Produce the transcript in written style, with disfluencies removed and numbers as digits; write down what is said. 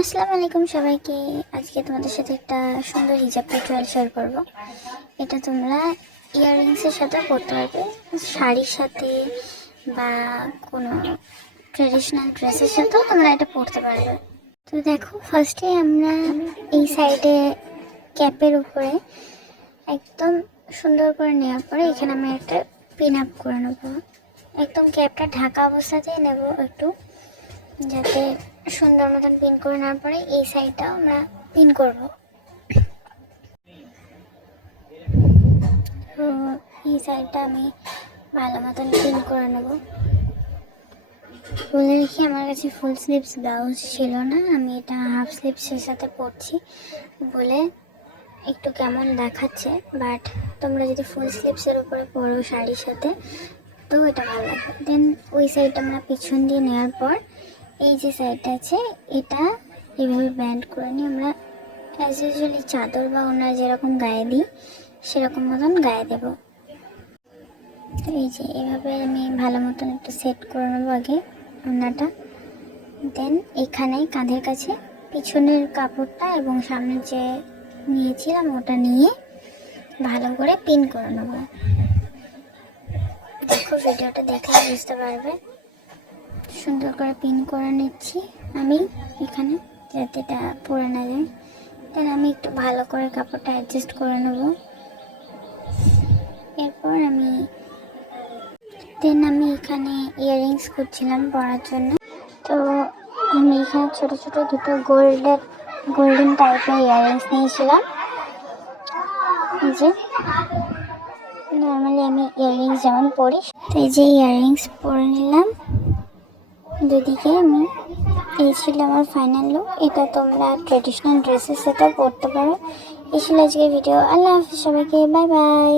আসসালামু আলাইকুম সবাইকে। আজকে তোমাদের সাথে একটা সুন্দর হিজাব টিউটোরিয়াল শেয়ার করব। এটা তোমরা ইয়াররিংসের সাথে পরতে পারবে, শাড়ির সাথে বা কোনো ট্রেডিশনাল ড্রেসের সাথেও তোমরা এটা পরতে পারবে। তো দেখো, ফার্স্টে আমরা এই সাইডে ক্যাপের উপরে একদম সুন্দর করে নেওয়ার পরে এখানে আমি একটা পিন আপ করে নেব। একদম ক্যাপটা ঢাকা অবস্থাতেই নেব একটু, যাতে সুন্দর মতন পিন করে নেওয়ার পরে এই সাইডটাও আমরা পিন করব। তো এই সাইডটা আমি ভালো মতন পিন করে নেব। বলে রেখে, আমার কাছে ফুল স্লিভস ব্লাউজ ছিল না, আমি এটা হাফ স্লিভসের সাথে পরছি বলে একটু কেমন দেখাচ্ছে, বাট তোমরা যদি ফুল স্লিভসের উপরে পরো শাড়ির সাথে তো এটা ভালো লাগবে। দেন ওই সাইডটা আমরা পিছন দিয়ে নেওয়ার পর এই যে সাইডটা আছে এটা এইভাবে ব্যান্ড করে নিয়ে আমরা অ্যাজ ইউজুয়ালি চাদর বা ওনার যেরকম গায়ে দিই সেরকম মতন গায়ে দেব। তো এই যে এভাবে আমি ভালো মতন একটু সেট করে নেবো আগে ওনাটা। দেন এখানে কাঁধের কাছে পিছনের কাপড়টা এবং সামনের যে নিয়েছিলাম ওটা নিয়ে ভালো করে পিন করে নেব। দেখো, ভিডিওটা দেখলে বুঝতে পারবে। সুন্দর করে পিন করে নিচ্ছি আমি এখানে, যাতে এটা পরে না যায়। দেন আমি একটু ভালো করে কাপড়টা অ্যাডজাস্ট করে নেব। এরপর আমি এখানে ইয়াররিংস করছিলাম পরার জন্য। তো আমি এখানে ছোট ছোট দুটো গোল্ডেন টাইপের ইয়াররিংস নিয়েছিলাম। এই যে নর্মালি আমি ইয়াররিংস যেমন পরি, তো এই যে ইয়াররিংস পরে নিলাম দুদিকে আমি। এই ছিল আমার ফাইনাল লুক। এটা তোমরা ট্রেডিশনাল ড্রেসের সাথে পরতে পারো। এই ছিল আজকের ভিডিও। আল্লাহ হাফিজ সবাইকে, বাই বাই।